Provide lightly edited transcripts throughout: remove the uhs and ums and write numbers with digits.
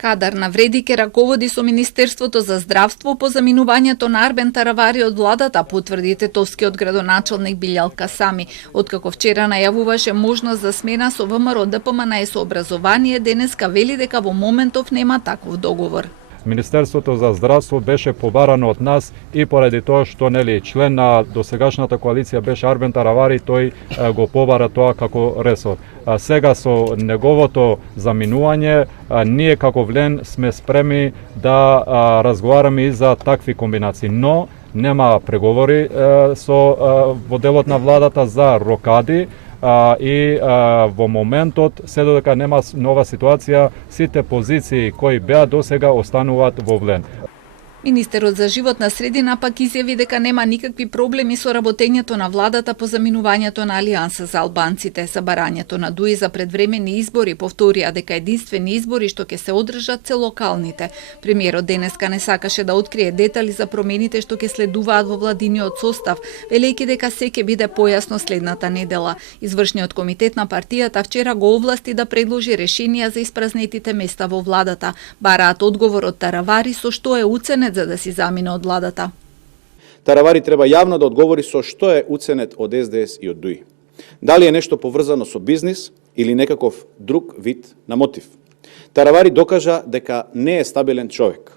Кадар Навреди ке раководи со Министерството за здравство по заминувањето на Арбен Таравари од владата, потврди тетовскиот градоначалник Билјал Касами. Откако вчера најавуваше можност за смена со ВМРО ДПМН со образование, денеска вели дека во моментов нема таков договор. Министерството за здравство беше побарано од нас и поради тоа што член на досегашната коалиција беше Арбен Таравари, тој го побара тоа како ресор. Сега со неговото заминување, ние како Влен сме спремни да разговараме и за такви комбинации, но нема преговори во делот на владата за рокади, и во моментот, се додека нема нова ситуација, сите позиции кои беа досега остануваат во Влен. Министерот за животна средина пак изјави дека нема никакви проблеми со работењето на владата по заминувањето на Алијанса за албанците. Забарањето на ДУИ за предвремени избори повторија дека единствени избори што ќе се одржат се локалните. Премиерот денеска не сакаше да открие детали за промените што ќе следуваат во владиниот состав, велејќи дека се ќе биде појасно следната недела. Извршниот комитет на партијата вчера го овласти да предложи решенија за испразнетите места во владата. Бараат одговор од Таравари со што е уценет за да си замине од владата. Таравари треба јавно да одговори со што е уценет од СДС и од ДУИ. Дали е нешто поврзано со бизнис или некаков друг вид на мотив. Таравари докажа дека не е стабилен човек.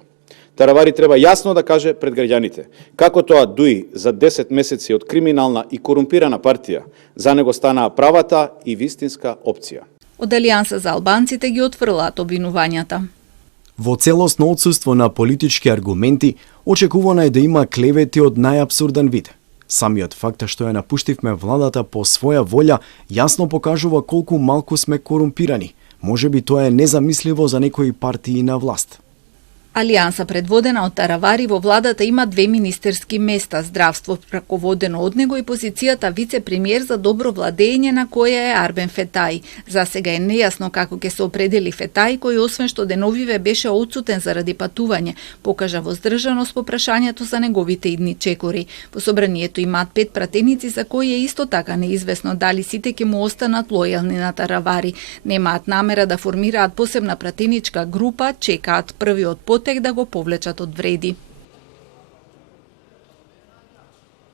Таравари треба јасно да каже пред граѓаните како тоа ДУИ за 10 месеци од криминална и корумпирана партија за него станаа правата и вистинска опција. Од Алијанса за албанците ги отфрлаат обвинувањата. Во целосно отсуство на политички аргументи, очекувано е да има клевети од најапсурден вид. Самиот факт што ја напуштивме владата по своја волја јасно покажува колку малку сме корумпирани. Можеби тоа е незамисливо за некои партии на власт. Алијанса предводена од Таравари во владата има 2 министерски места, здравство раководено од него и позицијата вице-премиер за добро владење на која е Арбен Фетај. За сега е нејасно како ќе се определи Фетај, кој освен што деновиве беше отсутен заради патување, покажа воздржаност по прашањето за неговите идни чекори. По собранието имаат 5 пратеници за кои е исто така неизвестно дали сите ќе му останат лојални на Таравари. Немаат намера да формираат посебна пратеничка група, чекаат првиот потек да го повлечат од вреди.